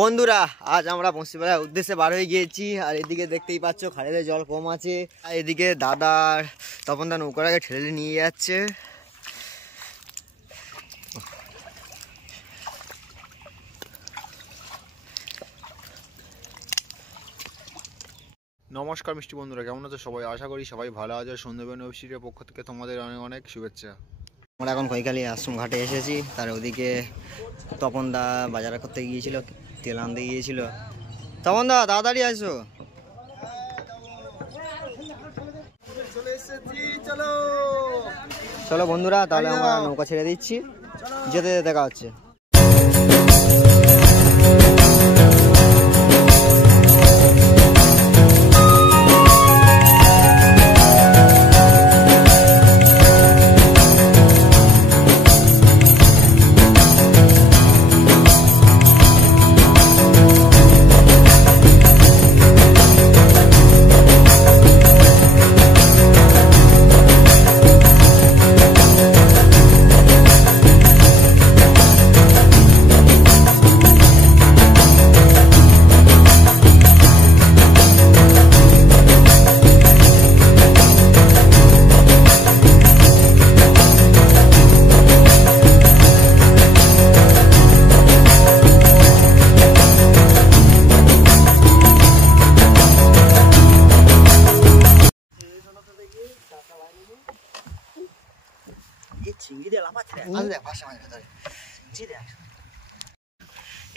বন্ধুরা আজ আমরা বংশীপাড়ার উদ্দেশ্যে বার হয়ে গিয়েছি। আর এদিকে দেখতেই পাচ্ছ খালেতে জল কম আছে। আর এদিকে দাদার তপনদা নৌকার আগে ঠেলে নিয়ে যাচ্ছে। নমস্কার মিষ্টি বন্ধুরা, কেমন আছো সবাই? আশা করি সবাই ভালো আছে। সুন্দরবন ওয়েবসিরিজের পক্ষ থেকে তোমাদের অনেক অনেক শুভেচ্ছা। আমরা এখন কৈকালী আশ্রম ঘাটে এসেছি। তার ওদিকে তপনদা বাজার করতে গিয়েছিল, তেল আনতে গিয়েছিল। তপনদা তাড়াতাড়ি আসো। চলো বন্ধুরা, তাহলে আমরা নৌকা ছেড়ে দিচ্ছি, যেতে যেতে দেখা হচ্ছে।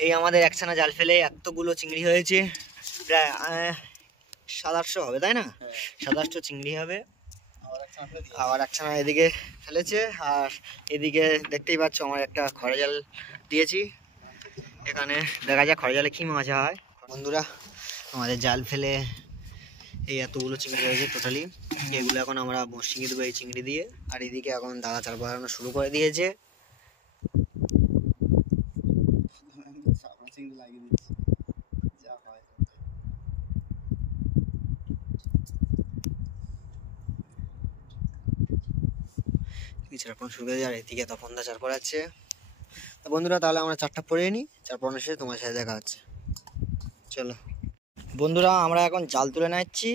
এই আমাদের একখানা জাল ফেলে এতগুলো চিংড়ি হয়েছে, প্রায় 700-800 হবে, তাই না? 700-800 চিংড়ি হবে। আবার একখানা এদিকে ফেলেছে। আর এদিকে দেখতেই পাচ্ছ আমার একটা খড়া জাল দিয়েছি। এখানে দেখা যায় খড়া জালে কি মাছ হয়। বন্ধুরা আমাদের জাল ফেলে এই এতগুলো চিংড়ি হয়েছে টোটালি। এগুলো এখন আমরা বসিয়ে দেবো এই চিংড়ি দিয়ে। আর এদিকে এখন দাদা চার বাড়ানো শুরু করে দিয়েছে। শুরু করে আর এদিকে তপনদা চার পড়াচ্ছে। তো বন্ধুরা তাহলে আমরা চারটা পড়ে নিই, চার পড়ানোর শেষে তোমার সাথে দেখা হচ্ছে। চলো বন্ধুরা, আমরা এখন জাল তুলে নিচ্ছি।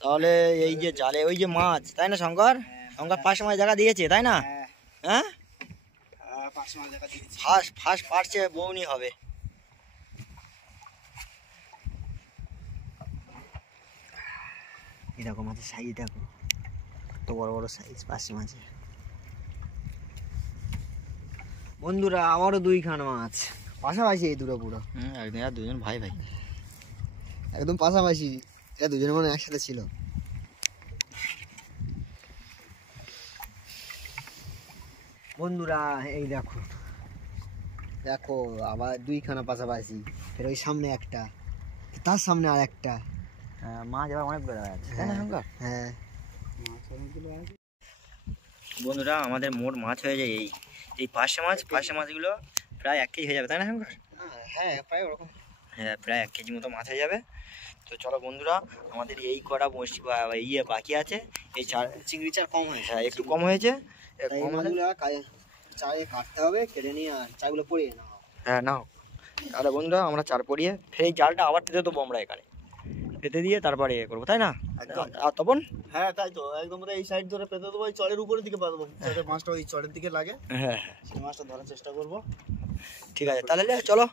তাহলে এই যে জালে ওই যে মাছ, তাই না শঙ্কর? শঙ্কর ফার্স্ট মাছ দেখা দিয়েছে, তাই না? হ্যাঁ, ফার্স্ট পারছে, বউনি হবে। এরকম মাছের সাইজ দেখো, কত বড় বড় সাইজ পার্শে মাছের। বন্ধুরা আমারও 2খান মাছ পাশাপাশি, এই দুটো পুরো একদম। আর দুজন ভাই ভাই একদম পাশাপাশি। এরা দুজনে মানে একসাথে ছিল। বন্ধুরা এই দেখো দেখো, আবার 2খানা পাশাপাশি। ফের ওই সামনে একটা, তার সামনে আর একটা। মাছ এবার অনেক বেড়ে আছে, তাই না শঙ্কর? হ্যাঁ বন্ধুরা, আমাদের মোট মাছ হয়ে যায় এই পার্শে মাছগুলো প্রায় 1 কেজি হয়ে যাবে, তাই না শঙ্কর? হ্যাঁ প্রায় ওরকম। হ্যাঁ প্রায় 1 কেজি মতো মাছ হয়ে যাবে। তো চলো বন্ধুরা, আমাদের এই কটা বড়শি বাকি আছে। এই চিংড়ি চার কম হয়েছে, একটু কম হয়েছে। চারে কাটতে হবে, কেটে নিয়ে আর চারগুলো পরিয়ে নাও। হ্যাঁ নাও। তাহলে বন্ধুরা আমরা চার পরিয়ে ফের এই জালটা আবার পেতে দেবো আমরা এখানে, পেতে দিয়ে তারপরে ইয়ে করবো, তাই না? আর তপন? হ্যাঁ তাই তো, একদম এই সাইড ধরে পেতে দেবো, চড়ের উপরের দিকে পাতবো, যাতে মাছটা ওই চড়ের দিকে লাগে। হ্যাঁ সেই মাছটা ধরার চেষ্টা করবো। ঠিক আছে তাহলে চলো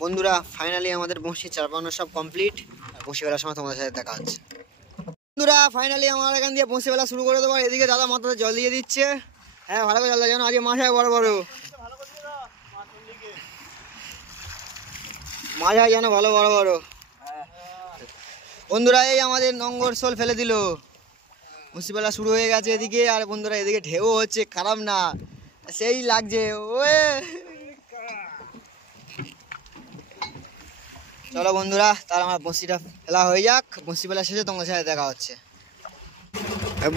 বন্ধুরা। ফাইনালি আমাদের বঁশি চার পানো সব কমপ্লিট। বঁশি বেলার সময় তোমাদের সাথে দেখা হচ্ছে। বন্ধুরা ফাইনালি আমার এখান দিয়ে বঁশি বেলা শুরু করে দেবো। এদিকে দাদা মাথাতে জল দিয়ে দিচ্ছে। হ্যাঁ ভালো করে জল দেয়, যেন আজকে মাছ হয় বড় বড় মাছ হয়, যেন ভালো বড় বড়। বন্ধুরা এই আমাদের নঙ্গর শোল ফেলে দিল, মুসিবেলা শুরু হয়ে গেছে এদিকে। আর বন্ধুরা এদিকে ঢেউ হচ্ছে, খারাপ না, সেই লাগছে। ওয়ে চলো বন্ধুরা, তাহলে আমার বঁশিটা ফেলা হয়ে যাক। বঁশি ফেলা শেষে তোমার সাথে দেখা হচ্ছে।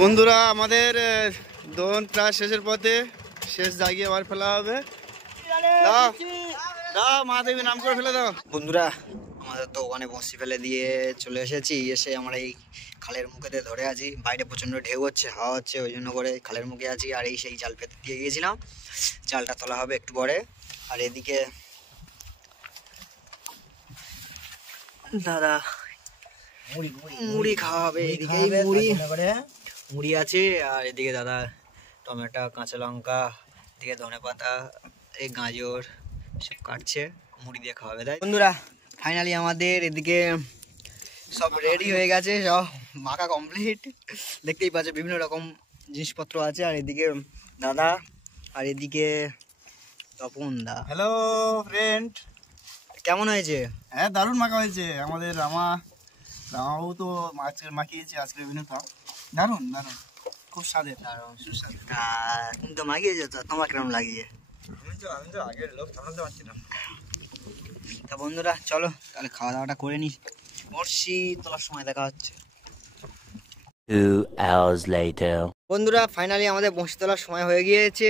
বন্ধুরা আমাদের দোন প্রায় শেষের পথে, শেষ জায়গায় আবার ফেলা হবে। দাও মা দেবী নাম করে ফেলে দাও। বন্ধুরা আমাদের তো ওখানে বঁশি ফেলে দিয়ে চলে এসেছি। এসে আমরা এই খালের মুখেতে ধরে আছি। বাইরে প্রচণ্ড ঢেউ হচ্ছে, হাওয়া হচ্ছে, ওই জন্য করে খালের মুখে আছি। আর এই সেই জাল পেতে দিয়ে গিয়েছিলাম, জালটা তোলা হবে একটু পরে। আর এদিকে দাদা মুড়ি খাওয়াবে, এদিকে মুড়ি আছে, আর এদিকে দাদা টমেটো, কাঁচা লঙ্কা, এদিকে ধনে পাতা, এই গাজর সব কাটছে, মুড়ি দিয়ে খাওয়াবে। তাই বন্ধুরা, ফাইনালি আমাদের এদিকে সব রেডি হয়ে গেছে, সব মাখা কমপ্লিট। দেখতেই পাচ্ছে বিভিন্ন রকম জিনিসপত্র আছে। আর এদিকে দাদা, আর এদিকে তপন দা। হ্যালো ফ্রেন্ড, কেমন হয়েছে? হ্যাঁ দারুণ মাখা হয়েছে। আমাদের রামাও তো আজকে মাখিয়েছে, আজকে বিনোদন দারুণ দারুণ, খুব স্বাদের, দারুণ সুস্বাদু। তুমি তো মাখিয়েছো, তো তোমার কিরম লাগিয়ে? আমি তো আগের লোক, সামলাতে পারছিলাম। তা বন্ধুরা চলো তাহলে খাওয়া দাওয়াটা করে নি, বর্ষি তোলার সময় দেখা হচ্ছে। 2 hours later. বন্ধুরা ফাইনালি আমাদের বর্ষি তোলার সময় হয়ে গিয়েছে,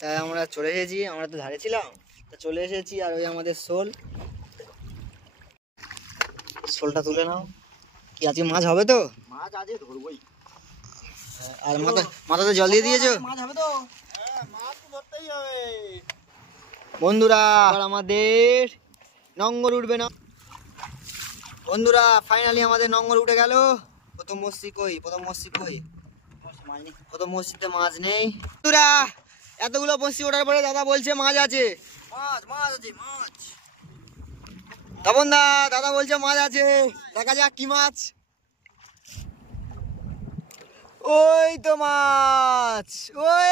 তাই আমরা চলে এসেছি। আমরা তো ধারে ছিলাম, তা চলে এসেছি। আর ওই আমাদের শোলটা তুলে নাও। কি আজকে মাছ হবে তো? মাছ আজকে ধরবই। আর মাথাতে জল দিয়ে দিয়েছো? মাছ হবে তো? হ্যাঁ মাছ তো ধরতেই হবে। বন্ধুরা এবার আমাদের নঙ্গর উঠবে না। বন্ধুরা ফাইনালি আমাদের নঙ্গর উঠে গেল। প্রথম মসজিদে মাছ নেই। বন্ধুরা এতগুলো বস্তি ওঠার পরে দাদা বলছে মাছ আছে। মাছ তপন দাদা বলছে মাছ আছে, দেখা যাক কি মাছ। ওই তো মাছ, ওই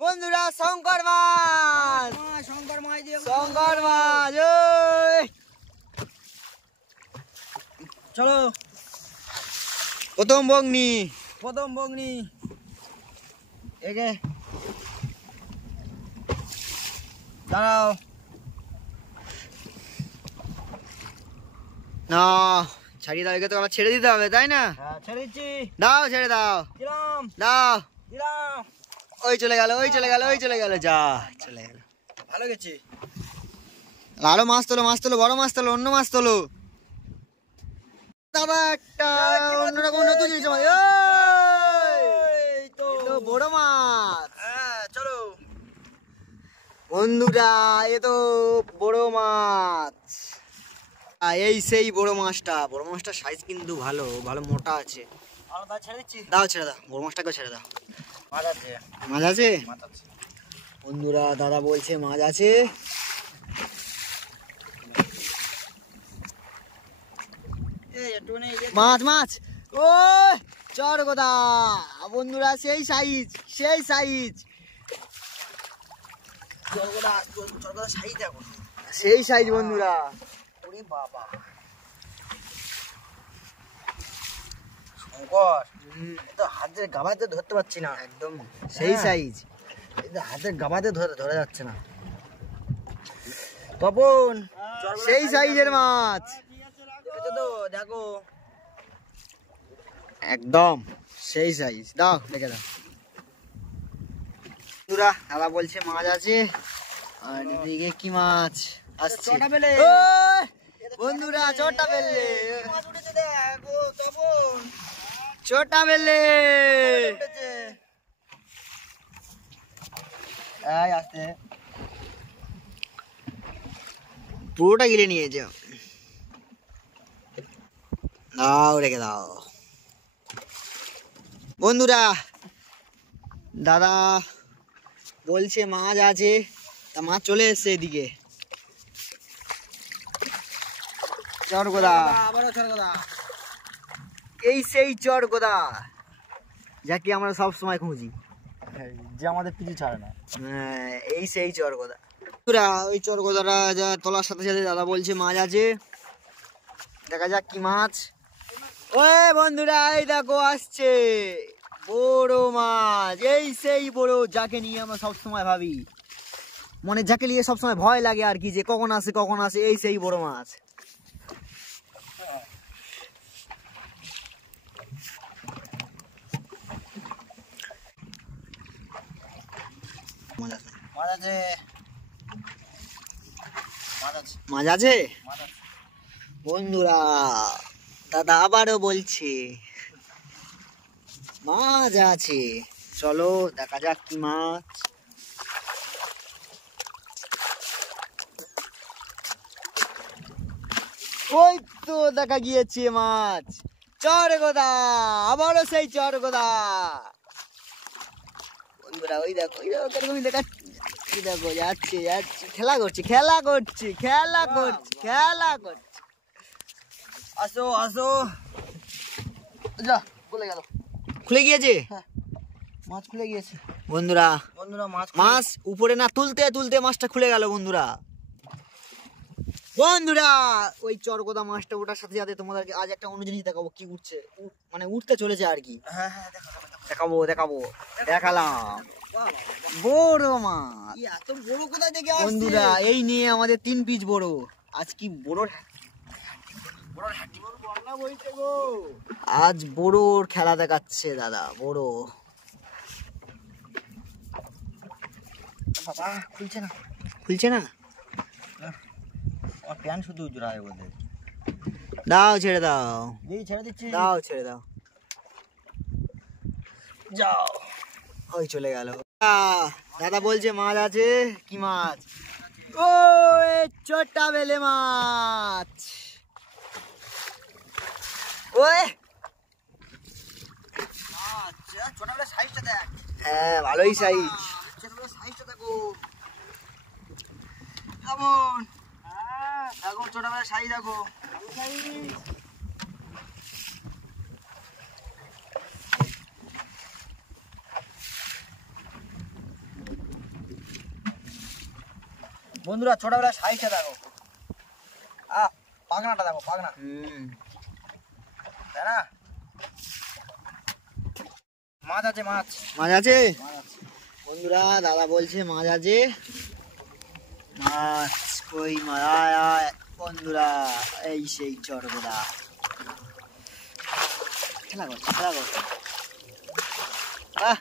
বন্ধুরা শঙ্কর মাছ, ওই চলো প্রথম বগ্নি এগে দাঁড়াও না, ছাড়িয়ে দাও। একে তো আমার ছেড়ে দিতে হবে, তাই না? ছেড়ে দিচ্ছি। দাও, ছেড়ে দাও, দাও। ওই চলে গেল, যা চলে গেল। ভালো গেছে। আরো মাছ তোলো, বড় মাছ তোলো, অন্য মাছ তোলো। দাদা একটা অন্যরকম নতুন জিনিস আমাদের। এই তো বড় মাছ। হ্যাঁ চলো বন্ধুরা, এ তো বড় মাছ। এই সেই বড় মাছটা সাইজ কিন্তু ভালো মোটা আছে। ছেড়ে দিচ্ছি। দাও, ছেড়ে দাও, বড় মাছটাকে ছেড়ে দাও। মাছ আছে। মাছ আছে মাছ আছে। বন্ধুরা, দাদা বলছে মাছ আছে। মাছ ও চরগোদা বন্ধুরা, সেই সাইজ বন্ধুরা। ওরে বাবা শঙ্কর, তো হাতের গাবাতে ধরতে পারছি না। একদম সেই সাইজ। হাতের গাবাতে ধরা যাচ্ছে না। তপন সেই সাইজের মাছ, তো দেখো একদম সেই সাইজ। দাও, দেখে দাও। বন্ধুরা দাদা বলছে মাছ আছে। আর এদিকে কি মাছ আসছে? ওই বন্ধুরা, ছোটা বেলে, ছোটা বেলে। আসতে পুরোটা গিলে নিয়েছে। দাও, রেখে দাও। বন্ধুরা দাদা বলছে মাছ আছে, তা মাছ চলে এসছে এদিকে। চরগোদা, আবারও চরগোদা। এই সেই চরগোদা যাকে আমরা সব সময় খুঁজি, যে আমাদের পিছু ছাড়ে না। এই সেই চরগোদা। বন্ধুরা ওই চরগোদাটা যা তোলার সাথে সাথে দাদা বলছে মাছ আছে, দেখা যাক কি মাছ। ওই বন্ধুরা, এই দেখো আসছে বড় মাছ, এই সেই বড় যাকে নিয়ে আমরা সবসময় ভাবি, মনে যাকে নিয়ে সবসময় ভয় লাগে আর কি, যে কখন আসে। এই সেই বড় মাছ। মাছ আছে বন্ধুরা, দাদা আবারও বলছে মাছ আছে। চলো দেখা যাক কি মাছ। ওই তো দেখা গিয়েছে মাছ, চরগোদা, আবারও সেই চরগোদা। বন্ধুরা ওই দেখো এরকমই দেখাচ্ছে, দেখো যাচ্ছে যাচ্ছে, খেলা করছে খেলা করছে খেলা করছে খেলা করছে। আসো আসো, যা বলে গেল, খুলে গিয়েছে মাছ খুলে গিয়েছে বন্ধুরা। বন্ধুরা। মাছ মাছ উপরে না তুলতে তুলতে মাছটা খুলে গেল বন্ধুরা। বন্ধুরা ওই চরগোদা মাছটা ওটার সাথে সাথে তোমাদেরকে আজ একটা অন্য জিনিস দেখাবো, কি উঠছে, মানে উঠতে চলেছে আর কি। হ্যাঁ হ্যাঁ দেখাবো দেখাবো, দেখালাম বড় মাছ এত বড় কোথায় থেকে আসছে বন্ধুরা। এই নিয়ে আমাদের 3 পিস বড়। আজ কি বড়, বন্যা বইছে গো। আজ বড়োর খেলা দেখাচ্ছে দাদা, বড়। বাবা খুলছে না, খুলছে না, আমার প্যান শুধু জোড়ায় বলতে। দাও ছেড়ে দাও, এই ছেড়ে দিচ্ছি, দাও ছেড়ে দাও, যাও। ওই চলে গেল। দাদা বলছে মাছ আছে, কি মাছ? ও ছোটা বেলে মাছ। ওই আচ্ছা ছোটবেলা সাইজটা দেখ, হ্যাঁ ভালোই সাইজ। ছোটবেলা সাইজটা দেখো কেমন। দেখো ছোটবেলা সাইজ দেখো, বন্ধুরা ছোটবেলা সাইজটা দেখো। পাগনাটা দেখো, পাগনা তাই না? মাছ আছে, মাছ মাছ আছে মাছ আছে। বন্ধুরা, দাদা বলছে মাছ আছে। মাছ কই মাছ? আয় আয় বন্ধুরা, এই সেই চরগোদা খেলা করছে খেলা করছে। আহ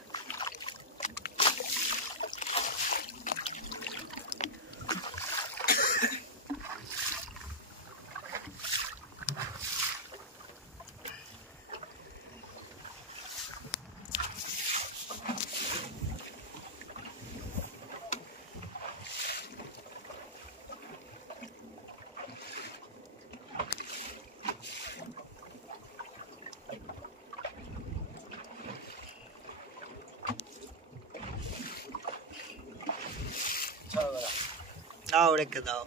দাও রেখে দাও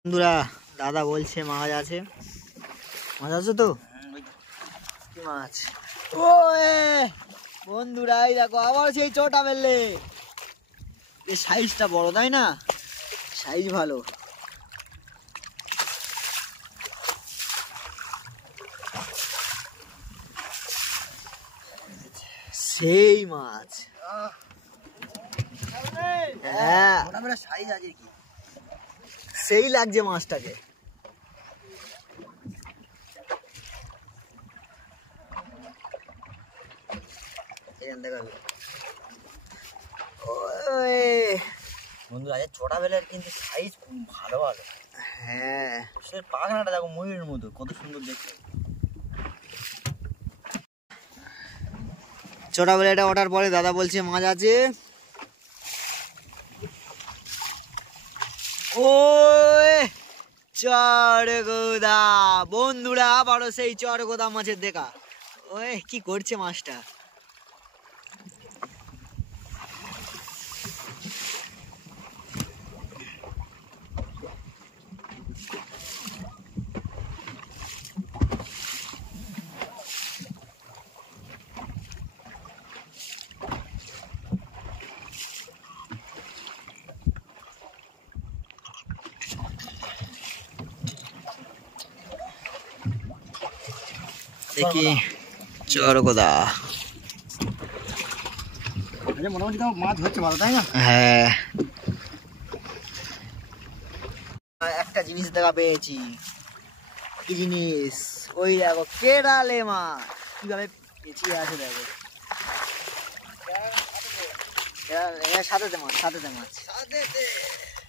বন্ধুরা। দাদা বলছে মাছ আছে, মাছ আছে তো? কি মাছ? ও বন্ধুরা এই দেখো আবার সেই ছোটা বেললে। এই সাইজটা বড় তাই না? সাইজ ভালো। সেই মাছ, হ্যাঁ ছোটবেলা সাইজ আছে কি, সেই লাগছে মাছটাকে। বন্ধুরা আজ ছোটবেলার কিন্তু সাইজ খুব ভালো ভালো। হ্যাঁ সে পাখনাটা দেখো ময়ূরের মতো, কত সুন্দর দেখতে। ছোটা বেলাটা ওঠার পরে দাদা বলছে মাছ আছে। ও চরগোদা বন্ধুরা, আবারও সেই চরগোদা মাছের দেখা। ওই কি করছে মাছটা? দেখি চরগোদা। মোটামুটি তাও মাছ হচ্ছে ভালো তাই না? হ্যাঁ একটা জিনিস দেখা পেয়েছি। কি জিনিস? ওই দেখো কেরালে মাছ কিভাবে পেঁচিয়ে আছে দেখো। সাথেতে মাছ, সাথেতে মাছ,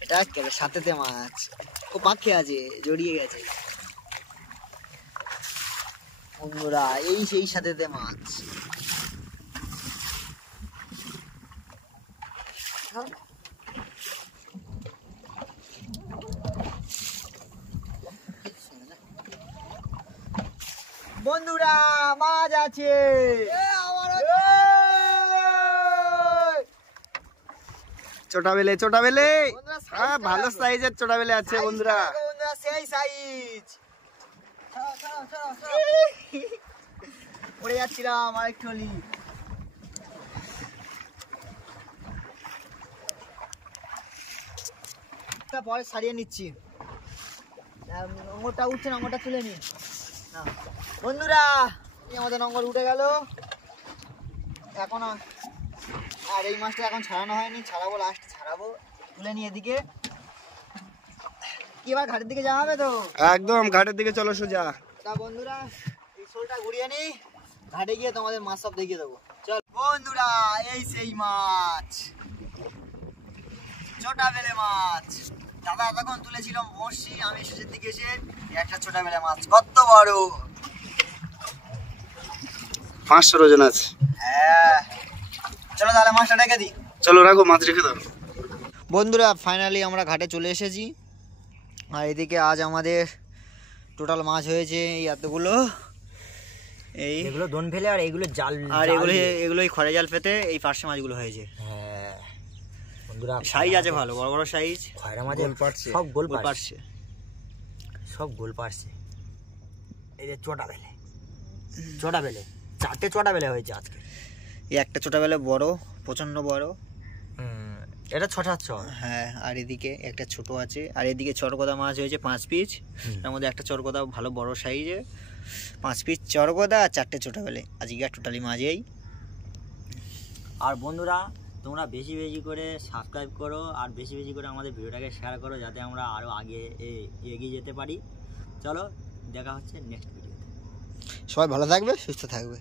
এটা একেবারে সাথেতে মাছ। ও পাখি আছে, জড়িয়ে গেছে বন্ধুরা, এই সেই সাথেতে মাছ। বন্ধুরা মাছ আছে, ছোটা বেলে, ছোটা বেলে। বন্ধুরা, size হ্যাঁ, ভালো দেখো। সাইজের ছোটা বেলে আছে বন্ধুরা। বন্ধুরা সেই সাইজ পড়ে যাচ্ছিলাম আরেকটু হলি। পরে সারিয়ে নিচ্ছি, নোংরটা উঠছে, নোংরটা তুলে নি না। বন্ধুরা এই আমাদের নোংর উঠে গেল এখন, আর এই মাছটা এখন ছাড়ানো হয়নি, ছাড়াবো, লাস্ট ছাড়াবো, তুলে নি এদিকে। কি এবার ঘাটের দিকে যাওয়া হবে তো? একদম ঘাটের দিকে চলো সোজা। তা বন্ধুরা এই শোলটা ঘুরিয়ে নি, ঘাটে গিয়ে তোমাদের মাছ সব দেখিয়ে দেবো। চল বন্ধুরা, এই সেই মাছ, ছোটা বেলে মাছ। দাদা তখন তুলেছিল বড়শি, আমি শেষের দিকে এসে একটা ছোটা বেলে মাছ, কত বড়! 500 ওজন আছে। হ্যাঁ, চলো তাহলে মাছটা রেখে দিই। চলো রাখো, মাছ রেখে দাও। বন্ধুরা ফাইনালি আমরা ঘাটে চলে এসেছি, আর এদিকে আজ আমাদের টোটাল মাছ হয়েছে এই এতগুলো, এই এগুলো দোন ফেলে আর এগুলো জাল, আর এগুলোই খড়ে জাল পেতে এই পার্শে মাছগুলো হয়েছে। হ্যাঁ বন্ধুরা, সাইজ আছে ভালো, বড় বড় সাইজ, খয়রা মাঝে গোল পাড়ছে। সব গোল গোল পারছে, পার্শে। সব গোল পারছে। এই যে চটা বেলে, চটা বেলে 4টে চটা বেলে হয়েছে আজকে। এই একটা ছোটা বেলে বড়, প্রচন্ড বড়। এটা 6-700। হ্যাঁ, আর এদিকে একটা ছোট আছে, আর এদিকে চরগদা মাছ হয়েছে 5 পিস, তার মধ্যে একটা চরগদা ভালো বড় সাইজে, 5 পিস চরগদা আর 4টে ছোটা বেলে। আজকে আর টোটালি মাছ এই। আর বন্ধুরা তোমরা বেশি বেশি করে সাবস্ক্রাইব করো, আর বেশি বেশি করে আমাদের ভিডিওটাকে শেয়ার করো, যাতে আমরা আরও আগে এগিয়ে যেতে পারি। চলো দেখা হচ্ছে নেক্সট ভিডিওতে। সবাই ভালো থাকবে, সুস্থ থাকবে।